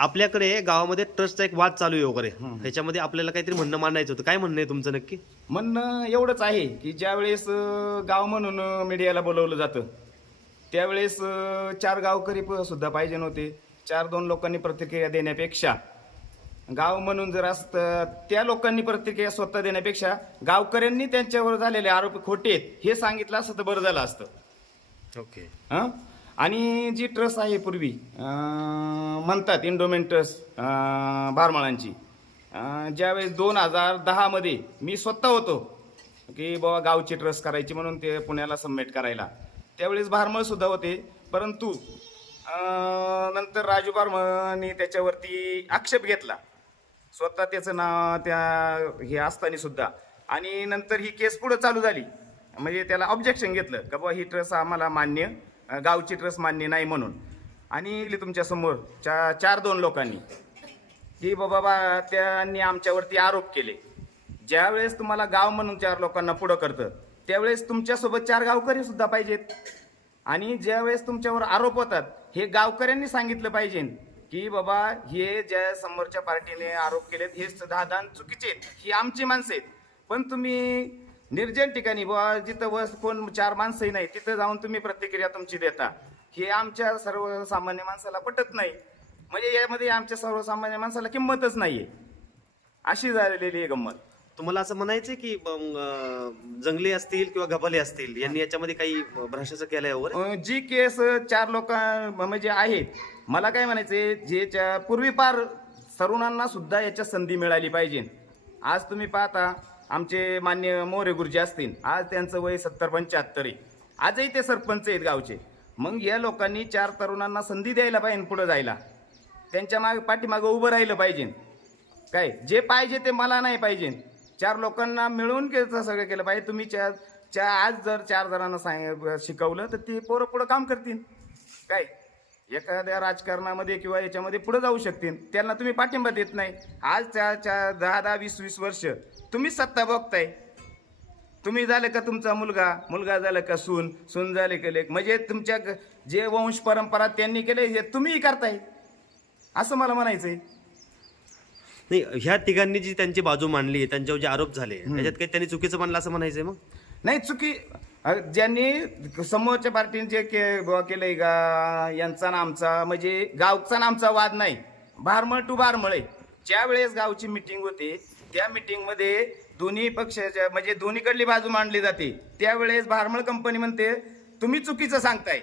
आपल्याकडे गावामध्ये ट्रस्टचा एक वाद चालू आहे वगैरे. ह्याच्यामध्ये आपल्याला काहीतरी म्हणणं मांडायचं होतं. काय म्हणणं आहे तुमचं नक्की? म्हणणं एवढंच आहे की ज्यावेळेस अं, गाव म्हणून मीडियाला बोलवलं जातं त्यावेळेस अं, चार गावकरी प- सुद्धा पाहिजे नव्हते. चार दोन लोकांनी प्रतिक्रिया देण्यापेक्षा गाव म्हणून जर असतं त्या लोकांनी प्रतिक्रिया स्वतः देण्यापेक्षा गावकऱ्यांनी त्यांच्यावर झालेले आरोप खोटे आहेत हे सांगितलं असतं तर बरं झालं असतं. ओके. हं? आणि जी ट्रस्ट आहे पूर्वी म्हणतात इंडोमेंट ट्रस्ट भारमाळांची ज्यावेळेस दोन हजार दहामध्ये मी स्वतः होतो की बाबा गावची ट्रस्ट करायची म्हणून ते पुण्याला सबमिट करायला. त्यावेळेस भारमळसुद्धा होते परंतु नंतर राजू बारमळनी त्याच्यावरती आक्षेप घेतला. स्वतः त्याचं नाव त्या हे असताना सुद्धा. आणि नंतर ही केस पुढं चालू झाली. म्हणजे त्याला ऑब्जेक्शन घेतलं का बाबा ही ट्रस्ट आम्हाला मान्य गावची ट्रस्ट मान्य नाही म्हणून. आणि तुमच्या तुमच्यासमोर चा चार दोन लोकांनी. की बाबा बा त्यांनी आमच्यावरती आरोप केले. ज्यावेळेस तुम्हाला गाव म्हणून चार लोकांना पुढं करतं त्यावेळेस तुमच्यासोबत चार गावकरी सुद्धा पाहिजेत. आणि ज्यावेळेस तुमच्यावर आरोप होतात हे गावकऱ्यांनी सांगितलं पाहिजे. की बाबा हे ज्या समोरच्या पार्टीने आरोप केलेत हे दादान चुकीचे आहेत ही आमची माणसं आहेत. पण तुम्ही निर्जन ठिकाणी बाबा जिथं वस कोण चार माणसंही नाही तिथं जाऊन तुम्ही प्रतिक्रिया तुमची देता. हे आमच्या सर्वसामान्य माणसाला पटत नाही. म्हणजे यामध्ये आमच्या सर्वसामान्य माणसाला किंमतच नाहीये. अशी झालेली आहे गंमत. तुम्हाला असं म्हणायचं की जंगली असतील किंवा गबाले असतील यांनी याच्यामध्ये काही भ्रष्टाचार केलाय वगैरे? अं, जी केस चार लोक म्हणजे आहेत मला काय म्हणायचे जे पूर्वी पार तरुणांना सुद्धा याच्या संधी मिळाली पाहिजे. आज तुम्ही पाहता आमचे मान्य मोरे गुरुजी असतील. आज त्यांचं वय सत्तर पंच्याहत्तर आहे. आजही ते सरपंच आहेत गावचे. मग या लोकांनी चार तरुणांना संधी द्यायला पाहिजे पुढं जायला. त्यांच्या मागे पाठीमागं उभं राहिलं पाहिजे. काय? जे पाहिजे ते मला नाही पाहिजे. चार लोकांना मिळून केलं सगळं केलं पाहिजे. तुम्ही चार चा आज जर चार जणांना सांग शिकवलं तर ते पोरं पुढं काम करतील. काय? एखाद्या राजकारणामध्ये किंवा याच्यामध्ये पुढे जाऊ शकतील त्यांना तुम्ही पाठिंबा देत नाही. आज चार चार दहा दहा वीस वीस वर्ष तुम्हीच सत्ता बघताय. तुम्ही झालं का तुमचा मुलगा? मुलगा झालं का सून? सून झाले का लेक म्हणजे तुमच्या जे वंश परंपरा त्यांनी केले हे तुम्हीही करताय. असं मला म्हणायचंय. नाही ह्या तिघांनी जी त्यांची बाजू मांडली त्यांच्यावर जे आरोप झाले त्याच्यात काही त्यांनी चुकीचं मानलं असं म्हणायचंय मग? नाही चुकी ज्यांनी समोरच्या पार्टीने जे के बुवा केलंय का यांचा ना आमचा म्हणजे गावचा ना आमचा वाद नाही. भारमळ टू भारमळ आहे. ज्या वेळेस गावची मिटिंग होते त्या मिटिंगमध्ये दोन्ही पक्षाच्या म्हणजे दोन्हीकडली बाजू मांडली जाते. त्यावेळेस भारमळ कंपनी म्हणते तुम्ही चुकीचं सांगताय.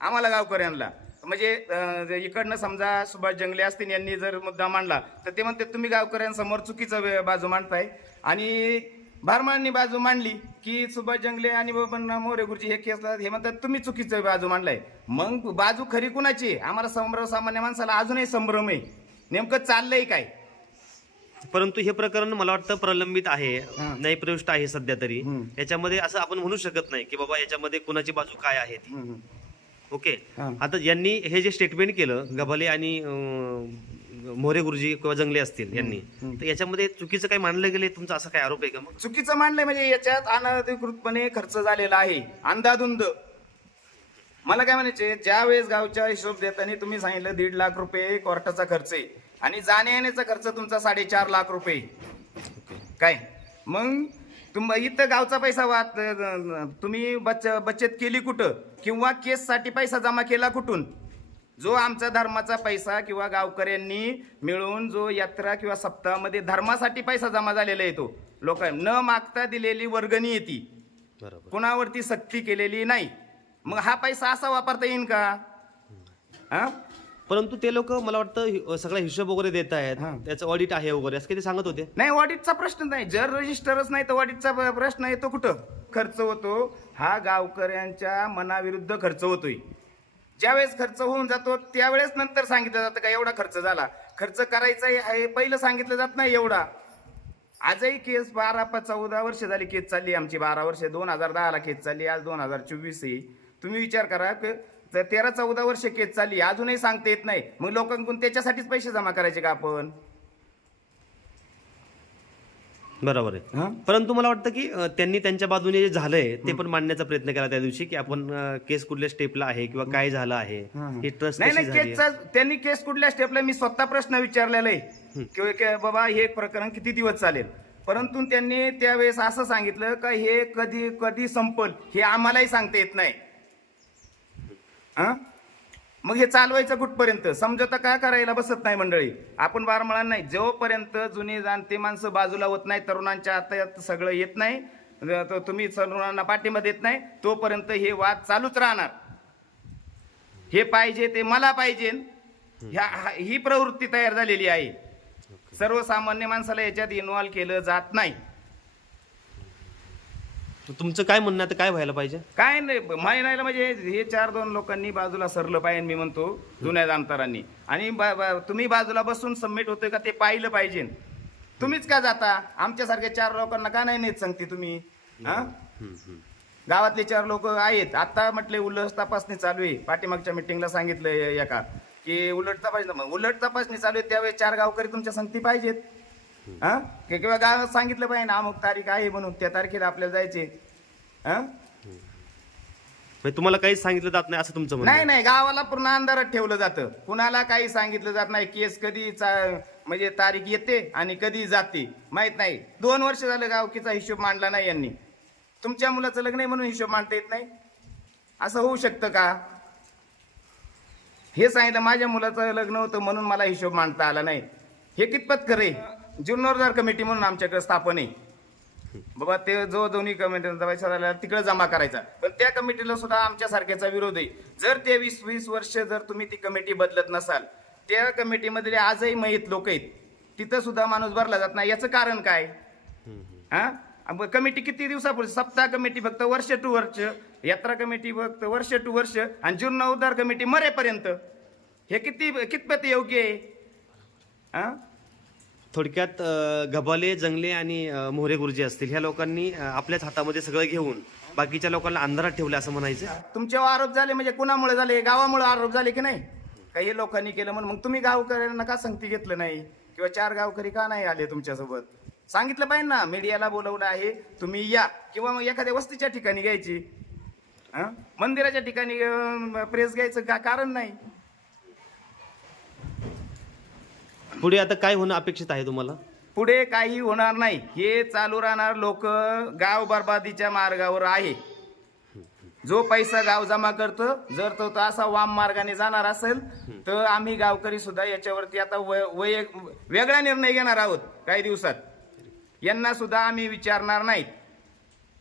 आम्हाला गावकऱ्यांना. म्हणजे इकडनं समजा सुभाष जंगले असतील यांनी जर मुद्दा मांडला तर ते म्हणते तुम्ही गावकऱ्यांसमोर चुकीचं बाजू मांडताय. आणि भारमांनी बाजू मांडली की सुभाष जंगले आणि बाबांना मोरे गुरुजी हे केसला हे म्हणतात तुम्ही चुकीचं बाजू मांडलाय. मग बाजू खरी कुणाची? आम्हाला संभ्रम सामान्य माणसाला अजूनही संभ्रम आहे. नेमकं चाललंय काय? परंतु हे प्रकरण मला वाटतं प्रलंबित आहे. न्यायप्रविष्ट आहे सध्या तरी. याच्यामध्ये असं आपण म्हणू शकत नाही की बाबा याच्यामध्ये कुणाची बाजू काय आहे ती. ओके. आता यांनी हे जे स्टेटमेंट केलं गभाले आणि मोरे गुरुजी किंवा जंगले असतील यांनी तर याच्यामध्ये चुकीचं काही मानलं गेले तुमचा असा काय आरोप आहे का मग? चुकीचं मांडलंय म्हणजे याच्यात अनधिकृतपणे खर्च झालेला आहे. अंदाधुंद मला काय म्हणायचे ज्या वेळेस गावच्या हिशोब देताना तुम्ही सांगितलं दीड लाख रुपये कोर्टाचा खर्च आहे आणि जाण्या येण्याचा खर्च तुमचा साडेचार लाख रुपये काय? मग तुम इथं गावचा पैसा वाद तुम्ही बच बचत केली कुठं? किंवा केससाठी पैसा जमा केला कुठून? जो आमचा धर्माचा पैसा किंवा गावकऱ्यांनी मिळून जो यात्रा किंवा सप्ताहामध्ये धर्मासाठी पैसा जमा झालेला आहे तो लोक न मागता दिलेली वर्गणी येते बरोबर. कुणावरती सक्ती केलेली नाही. मग हा पैसा असा वापरता येईल का? हा? परंतु ते लोक मला वाटतं हि- सगळा हिशोब वगैरे देत आहेत. हा. त्याचं ऑडिट आहे वगैरे असं काही सांगत होते? नाही ऑडिटचा प्रश्न नाही. जर रजिस्टरच नाही तर ऑडिटचा प- प्रश्न येतो कुठं? खर्च होतो. हा गावकऱ्यांच्या मनाविरुद्ध खर्च होतोय. ज्यावेळेस खर्च होऊन जातो त्यावेळेस नंतर सांगितलं जातं का एवढा खर्च झाला. खर्च करायचा आहे पहिलं सांगितलं जात नाही एवढा. आजही केस बारा प चौदा वर्ष झाली केस चालली आमची बारा वर्ष दोन हजार दहाला केस चालली आज दोन हजार चोवीस आहे. तुम्ही विचार करा की तर तेरा चौदा वर्ष केस चालली अजूनही सांगता येत नाही. मग लोकांकडून त्याच्यासाठीच पैसे जमा करायचे का आपण? बरोबर आहे. हा? परंतु मला वाटतं की अ, त्यांनी त्यांच्या बाजूने जे झालंय ते पण मांडण्याचा प्रयत्न केला त्या दिवशी की आपण अ, केस कुठल्या स्टेपला आहे किंवा काय झालं आहे ही ट्रस्ट नाही कशी नाही झाली केसचा त्यांनी केस कुठल्या स्टेपला मी स्वतः प्रश्न विचारलेला आहे. की की बाबा हे प्रकरण किती दिवस चालेल? परंतु त्यांनी त्यावेळेस असं सांगितलं का हे कधी कधी संपल हे आम्हालाही सांगता येत नाही. हा? मग हे चालवायचं कुठपर्यंत? समजोता काय करायला बसत नाही मंडळी? आपण बारमळा नाही. जोपर्यंत जुनी जाणते माणसं बाजूला होत नाही तरुणांच्या हातात सगळं येत नाही तुम्ही तरुणांना पाठिंबा देत नाही तोपर्यंत हे वाद चालूच राहणार. हे पाहिजे ते मला पाहिजे. ह्या हा- ही प्रवृत्ती तयार झालेली आहे. सर्वसामान्य माणसाला याच्यात इन्व्हॉल्व केलं जात नाही. तुमचं काय म्हणणं आता काय व्हायला पाहिजे? काय नाही नाही म्हणजे हे चार दोन लोकांनी बाजूला सरलं पाहिजे मी म्हणतो जुन्या जाणतारांनी. आणि बा- बा- तुम्ही बाजूला बसून सबमिट होतोय का ते पाहिलं पाहिजे. तुम्हीच का जाता? आमच्यासारख्या चार लोकांना का नाही नेत सांगते तुम्ही? हा? गावातले चार लोक आहेत. आता म्हटले उलट तपासणी चालू आहे. पाठीमागच्या मिटिंगला सांगितलं एका की उलट तपासणी मग उलट तपासणी चालू आहे. त्यावेळेस चार गावकरी तुमच्या संगती पाहिजेत. हा? किंवा गावात सांगितलं पाहिजे ना अमुक तारीख आहे म्हणून त्या तारखेला आपल्याला जायचे हा? म्हणजे तुम्हाला काहीच सांगितलं जात नाही असं तुमचं म्हणणं नाही आहे. नाही गावाला पूर्ण अंधारात ठेवलं जातं. कुणाला काही सांगितलं जात नाही केस कधी चा- म्हणजे तारीख येते आणि कधी जाते माहीत नाही. दोन वर्ष झालं गावकीचा हिशोब मांडला नाही यांनी. तुमच्या मुलाचं लग्न आहे म्हणून हिशोब मांडता येत नाही? असं होऊ शकतं का? हे सांगितलं माझ्या मुलाचं लग्न होतं म्हणून मला हिशोब मांडता आला नाही. हे कितपत खरे जीर्णोद्धार कमिटी म्हणून आमच्याकडे स्थापन आहे. बाबा ते जो दोन्ही कमिटीचा तिकडे जमा करायचा. पण त्या कमिटीला सुद्धा आमच्यासारख्याचा विरोध आहे. जर ते वीस वीस वर्ष जर तुम्ही ती कमिटी बदलत नसाल त्या कमिटीमधले आजही महित लोक आहेत. तिथं सुद्धा माणूस भरला जात नाही. याचं कारण काय? हा? कमिटी किती दिवसापूर्वी सप्ताह कमिटी फक्त वर्ष टू वर्ष यात्रा कमिटी फक्त वर्ष टू वर्ष आणि जीर्णोद्धार कमिटी मरेपर्यंत. हे किती कितपत योग्य आहे? हा? थोडक्यात गबाले जंगले आणि मोहरे गुरुजी असतील. ह्या लोकांनी आपल्याच हातामध्ये सगळं घेऊन बाकीच्या लोकांना अंधारात ठेवलं असं म्हणायचं. तुमच्यावर आरोप झाले म्हणजे कुणामुळे झाले? गावामुळे आरोप झाले की नाही? काही लोकांनी केलं म्हणून. मग तुम्ही गावकऱ्यांना का संगती घेतलं नाही. किंवा चार गावकरी का नाही आले तुमच्यासोबत? सांगितलं पाहिजे ना मीडियाला बोलवलं आहे तुम्ही या. किंवा मग एखाद्या वस्तीच्या ठिकाणी घ्यायची. मंदिराच्या ठिकाणी प्रेस घ्यायचं का? कारण नाही. पुढे आता काय होणं अपेक्षित आहे तुम्हाला? पुढे काही होणार नाही. हे चालू राहणार लोक गाव बरबादीच्या मार्गावर आहे. जो पैसा गाव जमा करतो जर तो असा वाम मार्गाने जाणार असेल तर आम्ही गावकरी सुद्धा याच्यावरती आता वय वय वेगळा निर्णय घेणार आहोत काही दिवसात. यांना सुद्धा आम्ही विचारणार नाहीत.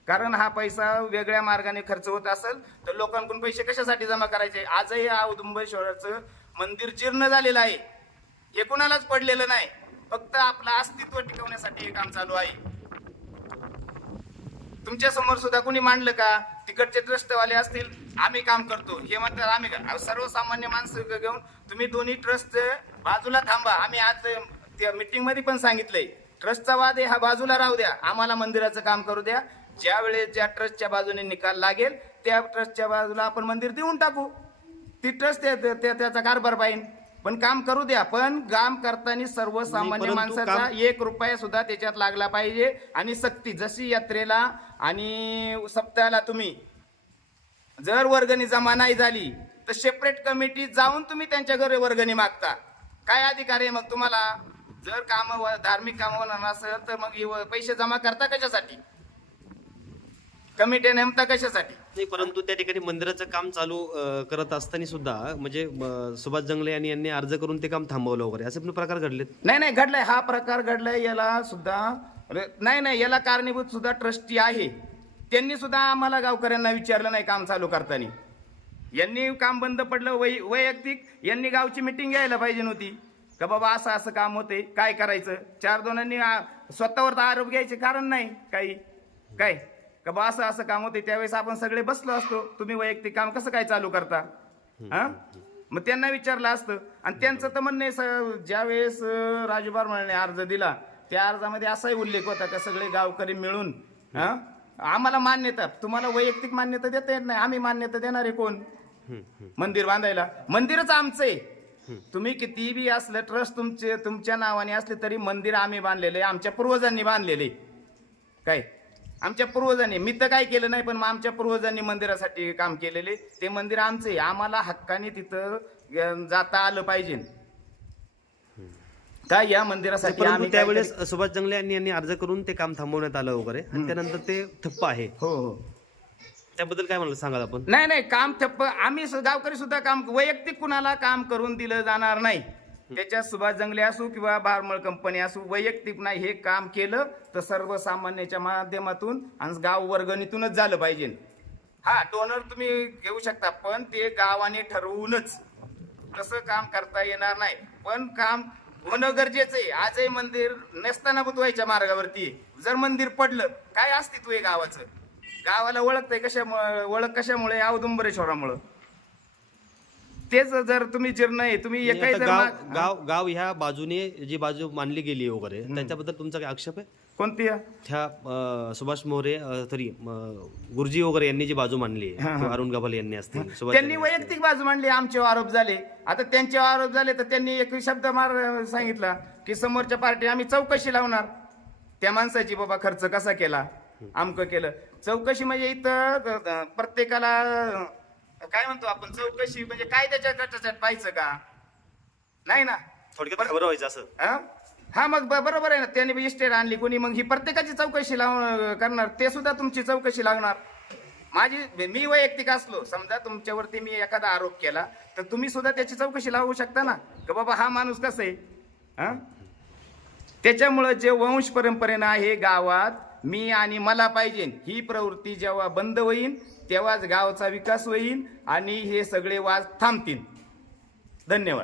कारण हा पैसा वेगळ्या मार्गाने खर्च होत असेल तर लोकांकडून पैसे कशासाठी जमा करायचे? आजही हा औदुंबेश्वराचं मंदिर जीर्ण झालेलं आहे. हे कुणालाच पडलेलं नाही. फक्त आपलं अस्तित्व टिकवण्यासाठी हे काम चालू आहे. तुमच्यासमोर सुद्धा कुणी मांडलं का? तिकडचे ट्रस्टवाले असतील आम्ही काम करतो. हे म्हणतात आम्ही सर्वसामान्य माणसं घेऊन तुम्ही दोन्ही ट्रस्ट बाजूला थांबा. आम्ही आज त्या मिटिंगमध्ये पण सांगितलंय. ट्रस्टचा वाद हा बाजूला राहू द्या. आम्हाला मंदिराचं काम करू द्या. ज्या वेळेस ज्या ट्रस्टच्या बाजूने निकाल लागेल त्या ट्रस्टच्या बाजूला आपण मंदिर देऊन टाकू. ती ट्रस्ट त्या- त्याचा कारभार पाहिजे पण काम करू द्या पण काम करताना सर्वसामान्य परंतु माणसाचा काम- एक रुपया सुद्धा त्याच्यात लागला पाहिजे आणि सक्ती जशी यात्रेला आणि सप्ताहाला तुम्ही जर वर्गणी जमा नाही झाली तर सेपरेट कमिटी जाऊन तुम्ही त्यांच्या घरी वर्गणी मागता. काय अधिकार आहे मग तुम्हाला? जर काम धार्मिक काम होणार नसेल तर मग हे पैसे जमा करता कशासाठी? कमिटी नेमता कशासाठी? नाही परंतु त्या ठिकाणी मंदिराचं काम चालू अ, करत असताना सुद्धा म्हणजे सुभाष जंगले यांनी यांनी अर्ज करून ते काम थांबवलं वगैरे. असे पण प्रकार घडलेत? नाही नाही घडलाय. हा प्रकार घडलाय. याला सुद्धा अरे, नाही नाही याला कारणीभूत सुद्धा ट्रस्टी आहे. त्यांनी सुद्धा आम्हाला गावकऱ्यांना विचारलं नाही काम चालू करताना. यांनी काम बंद पडलं. वै वैयक्तिक यांनी गावची मिटिंग घ्यायला पाहिजे नव्हती. का बाबा असं असं काम होते. काय करायचं? चार दोनांनी आ, स्वतःवर तर आरोप घ्यायचे कारण नाही. काही? काय? का बा असं असं काम होते त्यावेळेस आपण सगळे बसलो असतो. तुम्ही वैयक्तिक काम कसं काय चालू करता? हा? मग त्यांना विचारलं असतं. आणि त्यांचं तर म्हणणं आहे वेळेस ज्यावेळेस म्हणाने अर्ज दिला त्या अर्जामध्ये असाही उल्लेख होता का सगळे गावकरी मिळून? हा? आम्हाला मान्यता तुम्हाला वैयक्तिक मान्यता देता येत नाही. आम्ही मान्यता देणार आहे कोण? मंदिर बांधायला. मंदिरच आमचं आहे. तुम्ही किती बी असलं ट्रस्ट तुमचे तुमच्या नावाने असले तरी मंदिर आम्ही बांधलेले आमच्या पूर्वजांनी बांधलेले काय? आमच्या पूर्वजांनी मी तर काय केलं नाही पण मग आमच्या पूर्वजांनी मंदिरासाठी काम केलेले. ते मंदिर आमचं आहे. आम्हाला हक्काने तिथं जाता आलं पाहिजे. काय या मंदिरासाठी आम्ही त्यावेळेस सुभाष जंगले यांनी यांनी अर्ज करून ते काम थांबवण्यात आलं वगैरे. आणि त्यानंतर ते ठप्प आहे. हो हो. त्याबद्दल काय म्हणलं सांगा आपण? नाही नाही. काम ठप्प आम्ही गावकरी सुद्धा काम वैयक्तिक कुणाला काम करून दिलं जाणार नाही. त्याच्यात सुभाष जंगले असो किंवा बारमळ कंपनी असो वैयक्तिक नाही हे काम केलं तर सर्वसामान्याच्या माध्यमातून आणि गाव वर्गणीतूनच झालं पाहिजे. हा डोनर तुम्ही घेऊ शकता पण ते गावाने ठरवूनच तसं काम करता येणार नाही. पण काम होणं गरजेचं आहे. आजही मंदिर नसताना बुतवायच्या मार्गावरती. जर मंदिर पडलं काय अस्तित्व आहे गावाचं? गावाला ओळखतंय कशामुळे ओळख कशामुळे? औदुंबरेश्वरामुळं. तेच जर तुम्ही जीर्ण आहे तुम्ही एकही आता जर गाव मा- गाव गाव ह्या बाजूने जी बाजू मानली गेली वगैरे त्याच्याबद्दल तुमचा काय आक्षेप आहे? कोणती आहे? त्या अं, सुभाष मोरे सॉरी गुरुजी वगैरे यांनी जी बाजू मांडली आहे किंवा अरुण गभाले यांनी असतील सुभाष त्यांनी. वैयक्तिक बाजू मांडली आमच्यावर आरोप झाले. आता त्यांच्यावर आरोप झाले तर त्यांनी एक शब्द मार सांगितला की समोरच्या पार्टी आम्ही चौकशी लावणार. त्या माणसाची बाबा खर्च कसा केला? आमकं केलं. चौकशी म्हणजे इथं प्रत्येकाला काय म्हणतो आपण? चौकशी म्हणजे काय त्याच्या कटाचट पाहायचं का? नाही ना? थोडक्यात खबर व्हायचं असं. हा? हा मग ब- बरोबर आहे ना. त्यांनी इस्टेट आणली. कोणी मग ही प्रत्येकाची चौकशी लाव करणार. ते सुद्धा तुमची चौकशी लागणार माझी मी वैयक्तिक असलो समजा तुमच्यावरती मी एखादा आरोप केला तर तुम्ही सुद्धा त्याची चौकशी लावू शकता ना? की बाबा हा माणूस कसं आहे? हा? त्याच्यामुळं जे वंश परंपरेनं आहे गावात मी आणि मला पाहिजे ही प्रवृत्ती जेव्हा बंद होईल तेव्हाच गावचा विकास होईल आणि हे सगळे वाद थांबतील. धन्यवाद.